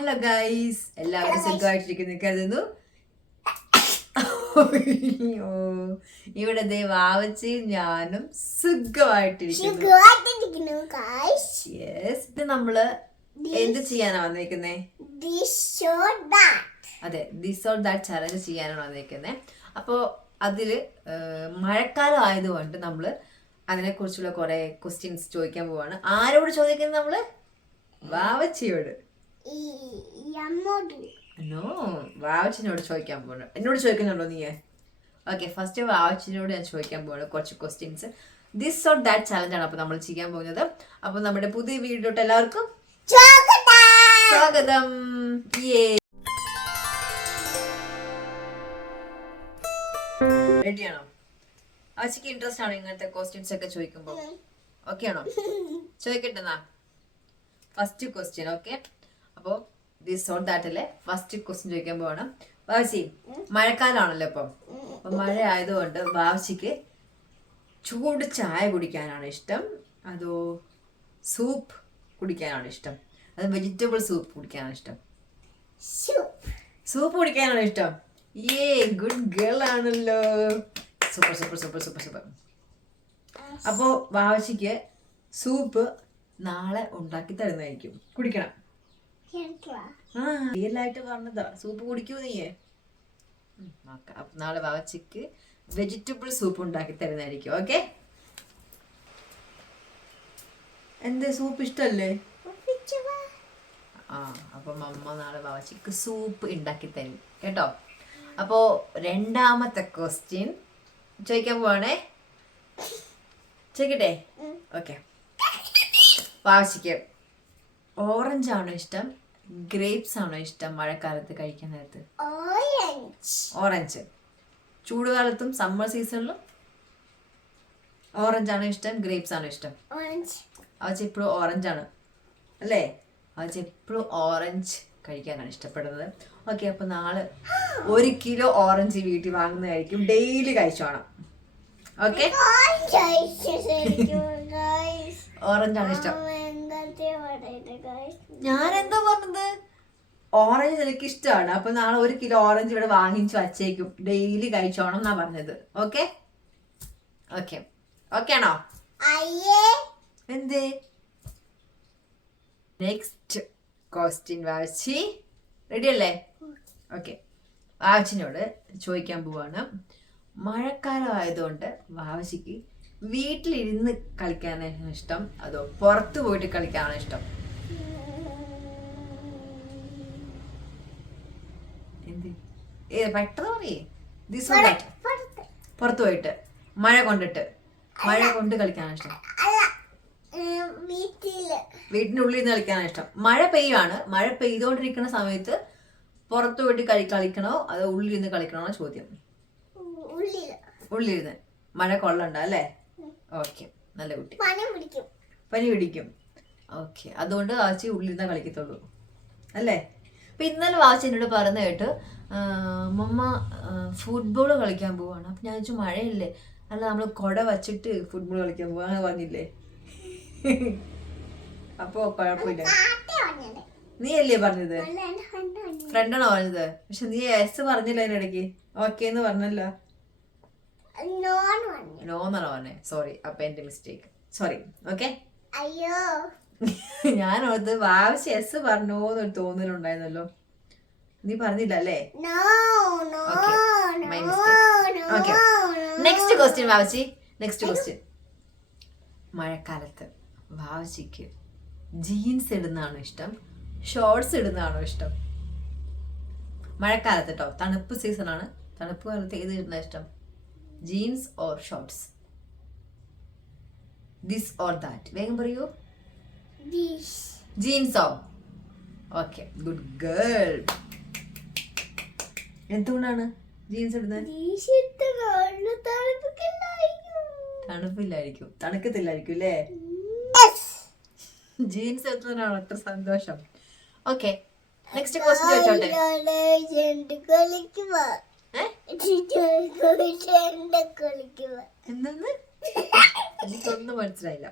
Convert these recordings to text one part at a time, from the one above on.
Hello guys, എല്ലാവരും സുഖമായിട്ടിരിക്കുന്നു കരുതുന്നു. ഇവിടെ വാവച്ചി ഞാനും സുഖമായിട്ടിരിക്കുന്നു. ഇത് നമ്മള് എന്ത് ചെയ്യാനാണ് വന്നേക്കുന്നേ? അതെ, ദിസ് ഓർ ദാറ്റ് ചലഞ്ച് ചെയ്യാനാണ് വന്നേക്കുന്നത്. അപ്പോൾ അതില് മഴക്കാലം ആയതുകൊണ്ട് നമ്മള് അതിനെ കുറിച്ചുള്ള കുറെ ക്വസ്റ്റ്യൻസ് ചോദിക്കാൻ പോവാണ്. ആരോട് ചോദിക്കുന്നത്? നമ്മള് വാവച്ചിയോട്. വാവച്ചിനോട് ചോദിക്കാൻ പോകണം. എന്നോട് ചോദിക്കുന്നുണ്ടോ നീ? ഓക്കെ, ഫസ്റ്റ് വാവച്ചിനോട് ഞാൻ ചോദിക്കാൻ പോവാണ് കുറച്ച് questions. This or that challenge ആണ് അപ്പൊ നമ്മൾ ചെയ്യാൻ പോകുന്നത്. അപ്പൊ നമ്മുടെ പുതിയ വീഡിയോട്ട് എല്ലാവർക്കും സ്വാഗതം. റെഡിയാണോ? ആച്ചിക്ക് ഇൻട്രസ്റ്റ് ആണോ ഇങ്ങനത്തെ ക്വസ്റ്റ്യൻസ് ഒക്കെ ചോദിക്കുമ്പോ? ഓക്കെ ആണോ? ചോദിക്കട്ടെന്നാ ഫസ്റ്റ് ക്വസ്റ്റ്യൻ. ഓക്കെ, അപ്പോ ദിസ് ഓർ ദാറ്റിലെ ഫസ്റ്റ് ക്വസ്റ്റ്യൻ ചോദിക്കാൻ പോവാണ്. വാവച്ചി, മഴക്കാലമാണല്ലോ ഇപ്പം. അപ്പൊ മഴ ആയതുകൊണ്ട് വാവച്ചിക്ക് ചൂട് ചായ കുടിക്കാനാണ് ഇഷ്ടം, അതോ സൂപ്പ് കുടിക്കാനാണ് ഇഷ്ടം, അത് വെജിറ്റബിൾ സൂപ്പ് കുടിക്കാനാണ് ഇഷ്ടം? സൂപ്പ് കുടിക്കാനാണ് ഇഷ്ടം. ഗുഡ് ഗേൾ ആണല്ലോ. Super super super super super. അപ്പോ വാവച്ചിക്ക് സൂപ്പ് നാളെ ഉണ്ടാക്കി തരുന്നതായിരിക്കും. കുടിക്കണം. റിയലായിട്ട് പറഞ്ഞതാ. സൂപ്പ് കുടിക്കൂ നീയേ? അപ്പൊ നാളെ വാവച്ചിക്ക് വെജിറ്റബിൾ സൂപ്പ് ഉണ്ടാക്കി തരുന്നതായിരിക്കും. ഓക്കെ, എന്ത് സൂപ്പ് ഇഷ്ടല്ലേ? അപ്പൊ അമ്മ നാളെ വാവച്ചിക്ക് സൂപ്പ് ഉണ്ടാക്കി തരും കേട്ടോ. അപ്പോ രണ്ടാമത്തെ ക്വസ്റ്റ്യൻ ചോദിക്കാൻ പോവാണേ. ചോദിക്കട്ടെ? ഓക്കെ, വാവച്ചിക്ക് ഓറഞ്ച് ആണോ ഇഷ്ടം, ഗ്രേപ്സ് ആണോ ഇഷ്ടം മഴക്കാലത്ത് കഴിക്കാൻ നേരത്ത്? ഓറഞ്ച്. ചൂടുകാലത്തും സമ്മർ സീസണിലും ഓറഞ്ച് ആണോ ഇഷ്ടം, ഗ്രേപ്സ് ആണോ ഇഷ്ടം? അവച്ച് എപ്പോഴും ഓറഞ്ച് ആണ് അല്ലേ? അവച്ച് എപ്പോഴും ഓറഞ്ച് കഴിക്കാനാണ് ഇഷ്ടപ്പെടുന്നത്. ഓക്കെ, അപ്പൊ നാളെ 1 കിലോ ഓറഞ്ച് വീട്ടിൽ വാങ്ങുന്നതായിരിക്കും. ഡെയിലി കഴിച്ചോണം. ഓക്കെ, ഓറഞ്ച് ആണ് ഇഷ്ടം. ഞാൻ എന്താ പറഞ്ഞത്? ഓറഞ്ച് എനിക്ക് ഇഷ്ടമാണ്. അപ്പൊ നാളെ 1 കിലോ ഓറഞ്ച് ഇവിടെ വാങ്ങിച്ചു വച്ചേക്കും. ഡെയിലി കഴിച്ചോണം എന്നാ പറഞ്ഞത്. ഓക്കെ ഓക്കെ ഓക്കെ ആണോ? എന്തേ? നെക്സ്റ്റ് ക്വസ്റ്റ്യൻ വാവച്ചി റെഡി അല്ലേ? ഓക്കെ, വാവച്ചിനോട് ചോദിക്കാൻ പോവാണ്. മഴക്കാലം ആയതുകൊണ്ട് വാവച്ചിക്ക് വീട്ടിലിരുന്ന് കളിക്കാനാണ് ഇഷ്ടം, അതോ പുറത്തു പോയിട്ട് കളിക്കാനാണ് ഇഷ്ടം? എന്ത് പെട്ടെന്ന് പറയേ. പുറത്തു പോയിട്ട് മഴ കൊണ്ട് കളിക്കാനാണ് ഇഷ്ടം, വീട്ടിനുള്ളിൽ നിന്ന് കളിക്കാനാണ് ഇഷ്ടം? മഴ പെയ്യാണ്. മഴ പെയ്തുകൊണ്ടിരിക്കുന്ന സമയത്ത് പുറത്തു പോയിട്ട് കളിക്കണോ അതോ ഉള്ളിൽ നിന്ന് കളിക്കണോ ചോദ്യം? ഉള്ളിരുന്ന്. മഴ കൊള്ളണ്ട അല്ലേ? ഓക്കെ, നല്ല കുട്ടി. പനി പിടിക്കും. ഓക്കെ, അതുകൊണ്ട് വാവച്ചി ഉള്ളിരുന്ന കളിക്കത്തുള്ളൂ അല്ലേ? അപ്പൊ ഇന്നലെ വാവച്ചി എന്നോട് പറഞ്ഞു കേട്ട് മമ്മ ഫുട്ബോൾ കളിക്കാൻ പോവാണ്. അപ്പൊ ഞാൻ ചോദിച്ചു മഴയില്ലേ, അല്ല നമ്മൾ കുട വച്ചിട്ട് ഫുട്ബോൾ കളിക്കാൻ പോവാ അങ്ങനെ പറഞ്ഞില്ലേ? അപ്പൊ കുഴപ്പമില്ല. നീ അല്ലേ പറഞ്ഞത്? ഫ്രണ്ടാണോ പറഞ്ഞത്? പക്ഷെ നീ എസ് പറഞ്ഞില്ല അതിനിടയ്ക്ക്. ഓക്കെ എന്ന് പറഞ്ഞല്ലോ. നോന്നാണോ പറഞ്ഞേ? സോറി, അപ്പൊ എന്റെ മിസ്റ്റേക്ക്. സോറി. ഓക്കെ, ഞാനോർത്ത് വാവച്ചി എസ് പറഞ്ഞോന്നൊരു തോന്നലുണ്ടായിരുന്നല്ലോ. നീ പറഞ്ഞില്ല അല്ലേ? My mistake. Okay, next question വാവച്ചി. Next question. മഴക്കാലത്ത് വാവച്ചിക്ക് ജീൻസ് ഇടുന്നതാണോ ഇഷ്ടം, ഷോർട്സ് ഇടുന്നതാണോ ഇഷ്ടം? മഴക്കാലത്ത് കേട്ടോ, തണുപ്പ് സീസൺ ആണ്. തണുപ്പ് കാലത്ത് ഏത് ഇടുന്ന ഇഷ്ടം, jeans or shorts? This or that, വേഗം പറയൂ. ജീൻസോ? Okay, good girl. എന്തുകൊണ്ടാണ് ജീൻസ് ഇടുന്നത്? തണുപ്പില്ലായിരിക്കും, തണുക്കത്തില്ലായിരിക്കും അല്ലേ? ജീൻസ് എത്തുന്നതിനാണ് അത്ര സന്തോഷം. ഓക്കെ, നെക്സ്റ്റ് ക്വസ്റ്റ്യൻ ചോദിച്ചോട്ടെ. എന്തെന്ന്? എനിക്കൊന്നും മനസ്സിലായില്ല.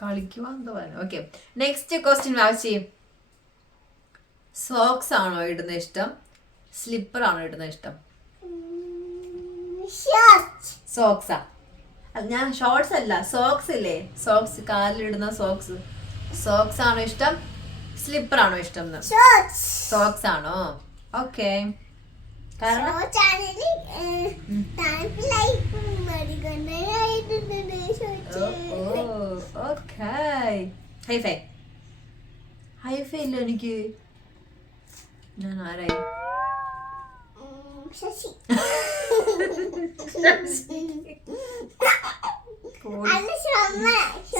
കളിക്കുവാന്ന് പറഞ്ഞു. ഓക്കെ, നെക്സ്റ്റ് ക്വസ്റ്റ്യൻ വായിച്ച്. സോക്സ് ആണോ ഇടുന്ന ഇഷ്ടം, സ്ലിപ്പർ ആണോ ഇടുന്ന ഇഷ്ടം? സോക്സാ. ഞാൻ ഷോർട്സ് അല്ല, സോക്സ് ഇല്ലേ, സോക്സ്, കാലിലിടുന്ന സോക്സ്. സോക്സ് ആണോ ഇഷ്ടം, സ്ലിപ്പർ ആണോ ഇഷ്ടം? സോക്സ് ആണോ? ഓക്കെ. കാരണം ഹൈഫൈ. ഹൈഫൈ ഇല്ല എനിക്ക്. ഞാൻ ആരായി?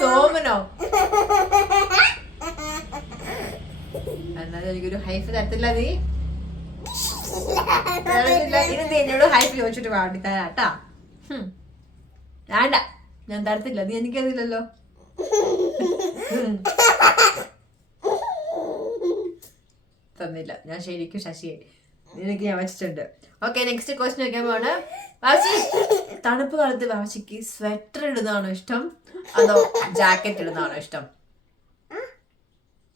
സോമനോ? എന്നാലും എനിക്കൊരു ഹൈഫ് തരത്തില്ല നീ. ഇത് എന്നോട് ഹൈഫ് ചോദിച്ചിട്ട് പാടി തരാട്ടാ. വേണ്ട, ഞാൻ തരത്തില്ല, നീ എനിക്കറിയില്ലല്ലോ. തന്നില്ല, ഞാൻ ശരിക്കും ശശിയെ നിനക്ക് ഞാൻ വെച്ചിട്ടുണ്ട്. ഓക്കെ, നെക്സ്റ്റ് ക്വസ്റ്റ്യൻ വയ്ക്കാൻ പോണ്. വാശി, തണുപ്പ് കാലത്ത് വാശിക്ക് സ്വെറ്റർ ഇടുന്നതാണോ ഇഷ്ടം, അതോ ജാക്കറ്റ് ഇടുന്നതാണോ ഇഷ്ടം?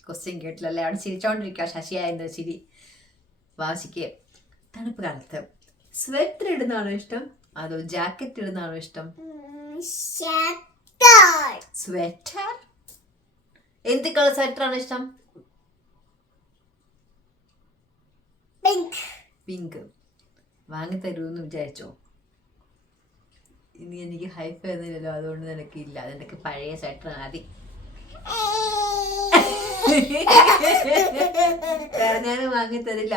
ക്വസ്റ്റ്യൻ കേട്ടില്ലല്ലേ, അവിടെ ചിരിച്ചോണ്ടിരിക്കുക ശശിയായിരുന്നു ചിരി. വാശിക്ക് തണുപ്പ് കാലത്ത് സ്വെറ്റർ ഇടുന്നതാണോ ഇഷ്ടം, അതോ ജാക്കറ്റ് ഇടുന്നതാണോ ഇഷ്ടം? സ്വെറ്റർ. എന്ത് കളർ സ്വെറ്റർ ആണ് ഇഷ്ടം? പിങ്ക്. വാങ്ങി തരൂന്ന് വിചാരിച്ചോ? ഇനി എനിക്ക് ഹൈഫ് തന്നില്ലല്ലോ, അതുകൊണ്ട് നിനക്ക് ഇല്ല. അതെനിക്ക് പഴയ സ്വെറ്റർ മതി. ഞാൻ വാങ്ങി തരില്ല.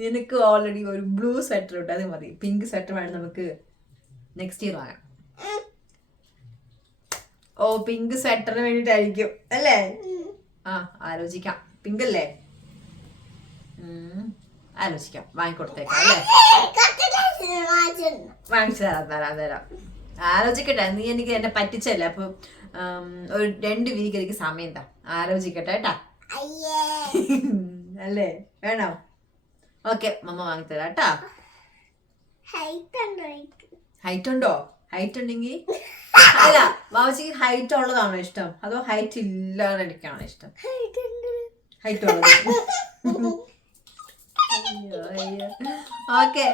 നിനക്ക് ഓൾറെഡി ഒരു ബ്ലൂ സ്വെറ്റർ ഉണ്ട്, അത് മതി. പിങ്ക് സ്വെറ്റർ വേണം നമുക്ക് നെക്സ്റ്റ് ഇയർ വാങ്ങാം. ഓ, പിങ്ക് സ്വെറ്ററിന് വേണ്ടിട്ടായിരിക്കും അല്ലേ? ആ, ആലോചിക്കാം. പിങ്ക് അല്ലേ? ആലോചിക്കാം, വാങ്ങിക്കൊടുത്തേക്കാം അല്ലേ? വാങ്ങിച്ചു തരാം. ആലോചിക്കട്ടെ, നീ എനിക്ക് എന്നെ പറ്റിച്ചല്ലേ. അപ്പൊ ഒരു 2 വീക്ക് എനിക്ക് സമയം എന്താ, ആലോചിക്കട്ടെ കേട്ടാ. അല്ലേ, വേണോ? ഓക്കെ, മമ്മ വാങ്ങിത്തരാം കേട്ടാ. ഹൈറ്റ് ഉണ്ടോ? ഹൈറ്റ് ഉണ്ടെങ്കിൽ അല്ല, വാവച്ചിക്ക് ഹൈറ്റ് ഉള്ളതാണോ ഇഷ്ടം, അതോ ഹൈറ്റ് ഇല്ലാതെ ഇരിക്കാണോ ഇഷ്ടം? ഹൈറ്റ് ഉള്ളത്. ഓക്കെ,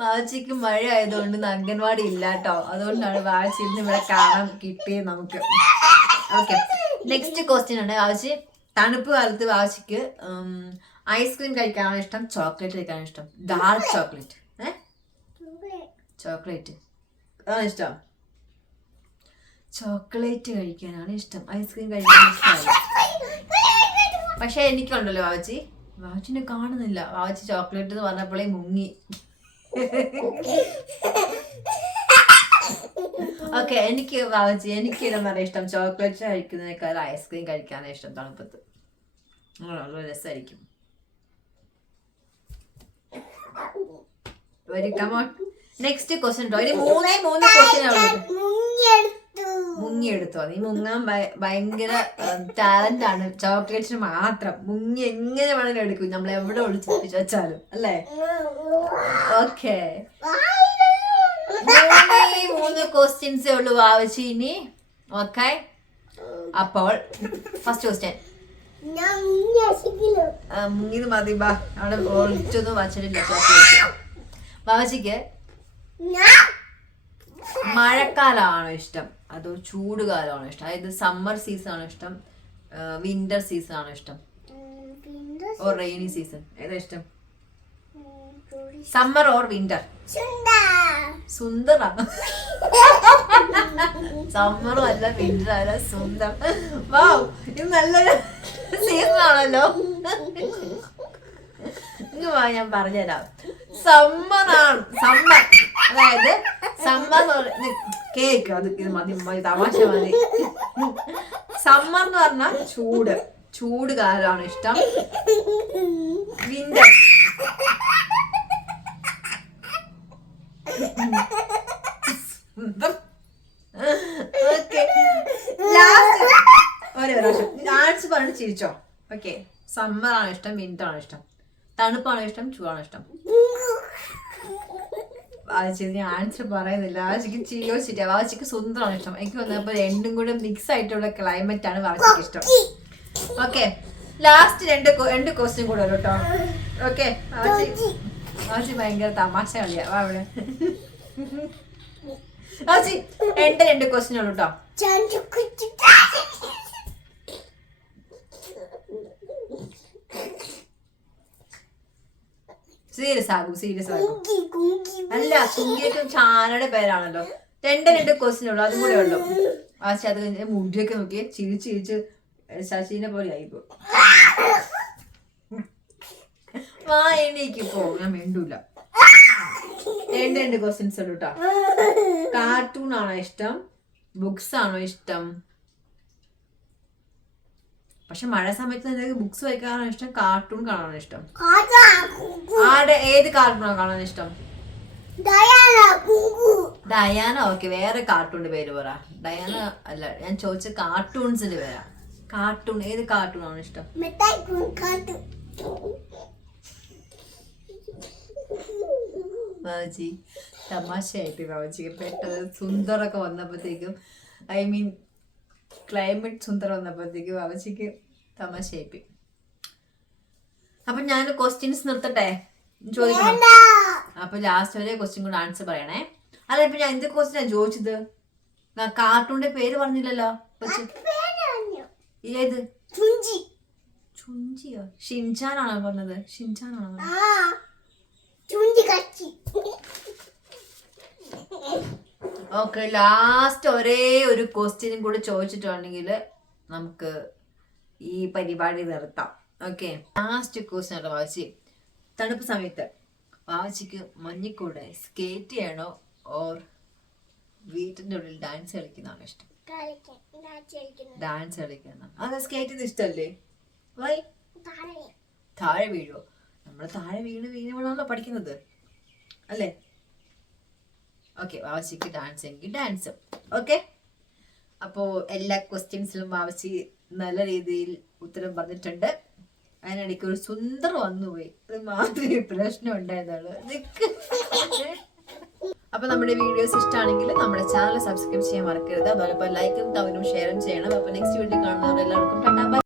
വാവച്ചിക്ക് മഴ ആയതുകൊണ്ട് അംഗൻവാടി ഇല്ല കേട്ടോ, അതുകൊണ്ടാണ് വാവച്ചി ഇന്ന് ഇവിടെ കാണാൻ കിട്ടിയത് നമുക്ക്. ഓക്കെ, നെക്സ്റ്റ് ക്വസ്റ്റ്യൻ ആണ്. വാവച്ചി, തണുപ്പ് കാലത്ത് വാവച്ചിക്ക് ഐസ്ക്രീം കഴിക്കാനാണോ ഇഷ്ടം, ചോക്ലേറ്റ് കഴിക്കാനാണോ ഇഷ്ടം? Dark chocolate. ചോക്ലേറ്റ് അതാണ് ഇഷ്ടം. ചോക്ലേറ്റ് കഴിക്കാനാണ് ഇഷ്ടം, ഐസ്ക്രീം കഴിക്കാൻ ഇഷ്ടമല്ല. പക്ഷെ എനിക്കുണ്ടല്ലോ വാവച്ചി, വാവച്ചിനെ കാണുന്നില്ല. വാവച്ചി ചോക്ലേറ്റ് എന്ന് പറഞ്ഞപ്പോഴേ മുങ്ങി. ഓക്കെ, എനിക്ക് വാവച്ചി, എനിക്ക് എന്താ ഇഷ്ടം, ചോക്ലേറ്റ് കഴിക്കുന്നതിനേക്കാൾ ഐസ്ക്രീം കഴിക്കാനാണ് ഇഷ്ടം തണുപ്പത്ത്. വളരെ രസമായിരിക്കും. നെക്സ്റ്റ് ക്വസ്റ്റ്യൻ കേട്ടോ. ഇനി 3 ക്വസ്റ്റ്യൻ മുങ്ങിയെടുത്തോ? നീ മുങ്ങാൻ ഭയങ്കര ടാലന്റ് ആണ്. ചോക്ലേറ്റ്സിന് മാത്രം മുങ്ങി എങ്ങനെ വേണമെങ്കിലും എടുക്കും, നമ്മൾ എവിടെ ഒളിച്ചു വെച്ചാലും അല്ലേ? ഓക്കെ, 3 ക്വസ്റ്റ്യൻസേ ഉള്ളു വാവച്ചി ഇനി. ഓക്കെ, അപ്പോൾ ഫസ്റ്റ് ക്വസ്റ്റ്യൻ. മുങ്ങിയത് മതി, ബാ. അവിടെ ഒളിച്ചൊന്നും വച്ചിട്ടില്ല ചോക്ലേറ്റ്. വാവച്ചിക്ക് മഴക്കാലമാണോ ഇഷ്ടം, അതോ ചൂട് കാലമാണോ ഇഷ്ടം? അതായത് സമ്മർ സീസൺ ആണോ ഇഷ്ടം, വിന്റർ സീസൺ ആണോ ഇഷ്ടം, ഓർ റെയിനി സീസൺ? ഏതാ ഇഷ്ടം? Summer or winter? സുന്ദർ. സമ്മറും അല്ല വിന്റർ അല്ല, സുന്ദർ. വാവ്, ഇത് നല്ലൊരു സീസൺ ആണല്ലോ. ഞാൻ പറഞ്ഞുതരാം. സമ്മർ ആണ്, സമ്മർ. അതായത് സമ്മർ കേക്ക്, അത് ഇത് മതി, തമാശ മതി. സമ്മർ എന്ന് പറഞ്ഞാൽ ചൂട്, ചൂട് കാലമാണ് ഇഷ്ടം. വിന്റർ ഓക്കെ, ലാസ്റ്റ് ഒരേ പ്രാവശ്യം ആർട്സ് പറഞ്ഞ് ചിരിച്ചോ. ഓക്കെ, സമ്മർ ആണോ ഇഷ്ടം, വിന്റർ ആണോ ഇഷ്ടം, തണുപ്പാണോ ഇഷ്ടം, ചൂടാണോ ഇഷ്ടം? വാവച്ചിക്ക് ഞാൻ ആൻസർ പറയുന്നില്ല. വാവച്ചിക്ക് ചിരിയോച്ചിട്ട് വാവച്ചിക്ക് സുന്ദരമാണ് ഇഷ്ടം. എനിക്ക് വന്നപ്പോൾ രണ്ടും കൂടെ മിക്സ് ആയിട്ടുള്ള ക്ലൈമറ്റ് ആണ് വാവച്ചിക്ക് ഇഷ്ടം. ഓക്കെ, ലാസ്റ്റ് രണ്ട് ക്വസ്റ്റ്യൻ കൂടെ വരും കേട്ടോ. ഓക്കെ, വാവച്ചി ഭയങ്കര തമാശ കളിയാ. വാ അവിടെ വാവച്ചി എന്റെ 2 ക്വസ്റ്റ്യൻ ഉള്ളു കേട്ടോ. സീരിയസ് ആകും. അല്ല, സുങ്കിയൊക്കെ ചാനയുടെ പേരാണല്ലോ. 2 ക്വസ്റ്റ്യൻ ഉള്ളു, അതും കൂടെ ഉള്ളു. വാവച്ചി അത് കഴിഞ്ഞ് മുടിയൊക്കെ നോക്കി ചിരിച്ച് ശശീനെ പോലെ ആയിപ്പോ. വാ എണീക്ക് പോ, ഞാൻ വേണ്ടൂല. 2 ക്വസ്റ്റ്യൻസ് ഉള്ളു കേട്ടോ. കാർട്ടൂൺ ആണോ ഇഷ്ടം, ബുക്സ് ആണോ ഇഷ്ടം? പക്ഷെ മഴ സമയത്ത് നിനക്ക് ബുക്സ് വായിക്കാനാണോ ഇഷ്ടം, കാർട്ടൂൺ കാണാനോ ഇഷ്ടം? ഏത് കാർട്ടൂണാണ് കാണാൻ ഇഷ്ടം? ഡയാന. ഓക്കെ, വേറെ കാർട്ടൂണിന്റെ പേര് പറ. ഡയാന അല്ല, ഞാൻ ചോദിച്ച കാർട്ടൂൺസിന്റെ പേരാ. കാർട്ടൂൺ, ഏത് കാർട്ടൂൺ ആണ് ഇഷ്ടം? ബാബുജി തമാശയായിട്ട് ബാബുജിക്ക് പെട്ടത് സുന്ദറൊക്കെ വന്നപ്പോഴത്തേക്കും, ഐ മീൻ ക്ലൈമറ്റ് സുന്ദർ വന്നപ്പോഴത്തേക്കും ബാബുജിക്ക് തമാശയായി. അപ്പൊ ഞാൻ ക്വസ്റ്റ്യൻസ് നിർത്തട്ടെ, ചോദിക്കണം. അപ്പൊ ലാസ്റ്റ് വരെ ക്വസ്റ്റ്യൻ കൂടെ ആൻസർ പറയണേ. അല്ല, ഇപ്പൊ ഞാൻ എന്ത് ക്വസ്റ്റ്യൻ ചോദിച്ചത്? കാർട്ടൂണിന്റെ പേര് പറഞ്ഞില്ലല്ലോ. ഏത്? ചുഞ്ചിയോ? ഷിൻചാനാണോ പറഞ്ഞത്? ഷിൻചാനാണോ? ഓക്കെ, ലാസ്റ്റ് ഒരേ ഒരു ക്വസ്റ്റ്യനും കൂടെ ചോദിച്ചിട്ടുണ്ടെങ്കിൽ നമുക്ക് ഈ പരിപാടി നിർത്താം. ഓക്കെ, ലാസ്റ്റ് ക്വസ്റ്റ്യൻ ആണ് വാവച്ചി. തണുപ്പ് സമയത്ത് വാവച്ചിക്ക് മഞ്ഞിക്കൂടെ സ്കേറ്റ് ചെയ്യണോ ഓർ വീട്ടിന്റെ ഉള്ളിൽ ഡാൻസ് കളിക്കുന്നതാണോ ഇഷ്ടം? ഡാൻസ് കളിക്കുന്ന. അത് സ്കേറ്റ് ചെയ്യുന്ന ഇഷ്ടല്ലേ? വൈ? താഴെ വീഴോ? നമ്മൾ താഴെ വീണാണല്ലോ പഠിക്കുന്നത് അല്ലേ? ഓക്കെ, വാവച്ചിക്ക് ഡാൻസ് എങ്കിൽ ഡാൻസ്. ഓക്കെ, അപ്പോൾ എല്ലാ ക്വസ്റ്റ്യൻസിലും വാവച്ചി നല്ല രീതിയിൽ ഉത്തരം പറഞ്ഞിട്ടുണ്ട്. അതിനിടയ്ക്ക് ഒരു സുന്ദർ വന്നുപോയി, അത് മാത്രമേ പ്രശ്നം ഉണ്ടായതാണ്. അപ്പൊ നമ്മുടെ വീഡിയോസ് ഇഷ്ടമാണെങ്കിൽ നമ്മുടെ ചാനൽ സബ്സ്ക്രൈബ് ചെയ്യാൻ മറക്കരുത്. അതുപോലെ ലൈക്കും കമന്റും ഷെയറും ചെയ്യണം. അപ്പൊ നെക്സ്റ്റ് വീഡിയോ കാണുന്നവരെല്ലാവർക്കും ടാറ്റാ ബൈ.